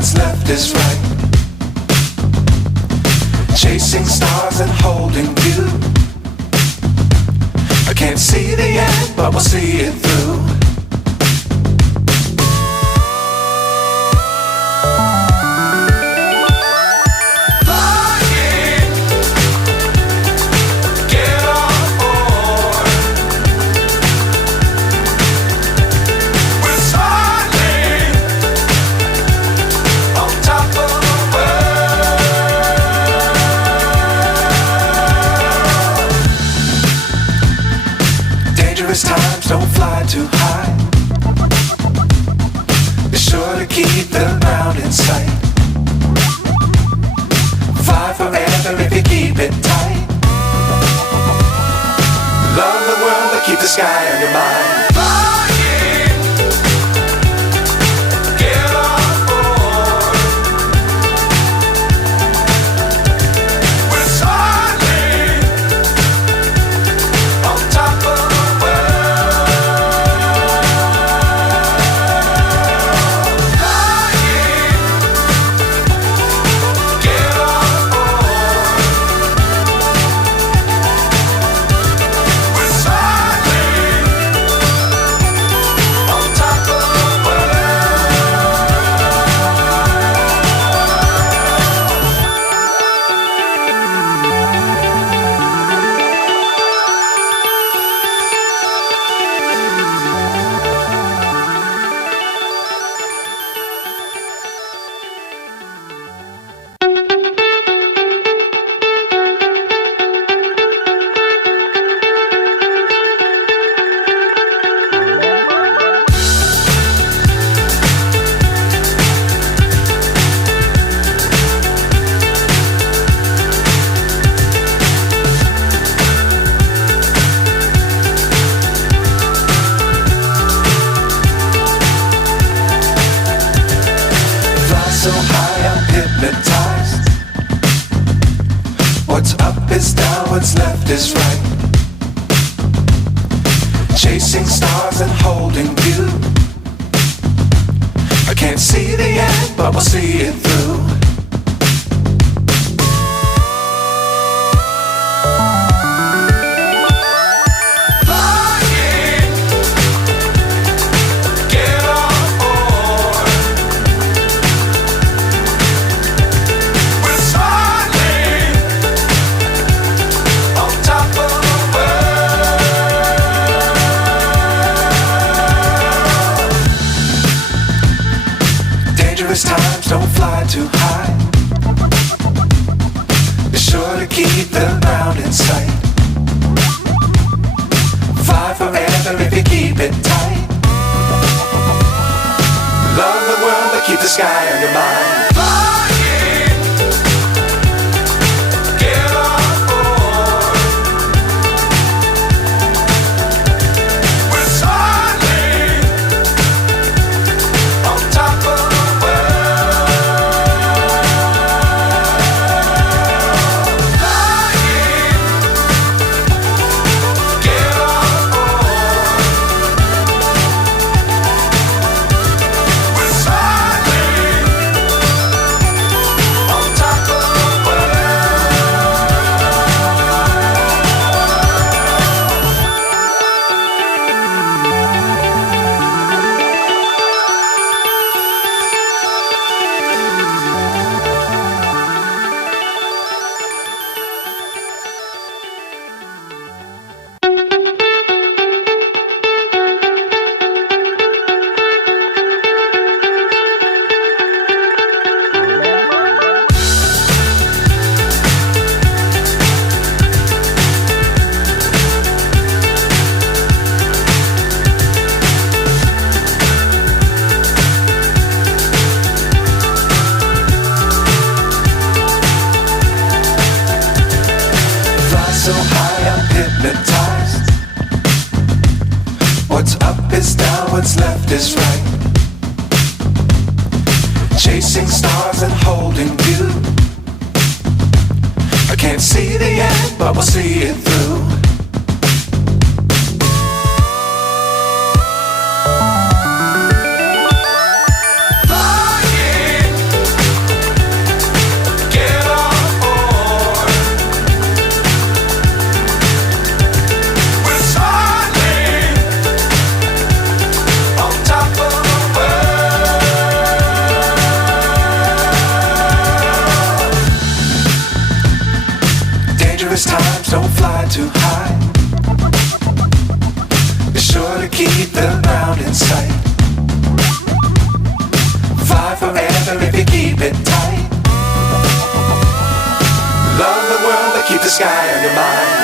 what's left is right. Chasing stars and holding you. I can't see the end, but we'll see it through. Times don't fly too high. Be sure to keep the ground in sight. Fly forever if you keep it tight. Love the world but keep the sky on your mind. So high I'm hypnotized. What's up is down, what's left is right. Chasing stars and holding you. I can't see the end, but we'll see it through. Times don't fly too high. Be sure to keep the ground in sight. Fly forever if you keep it tight. Love the world but keep the sky on your mind. So high I'm hypnotized. What's up is down, what's left is right. Chasing stars and holding you. I can't see the end, but we'll see it through. Flying. don't fly too high. Be sure to keep the ground in sight. Fly forever if you keep it tight. Love the world, but keep the sky on your mind.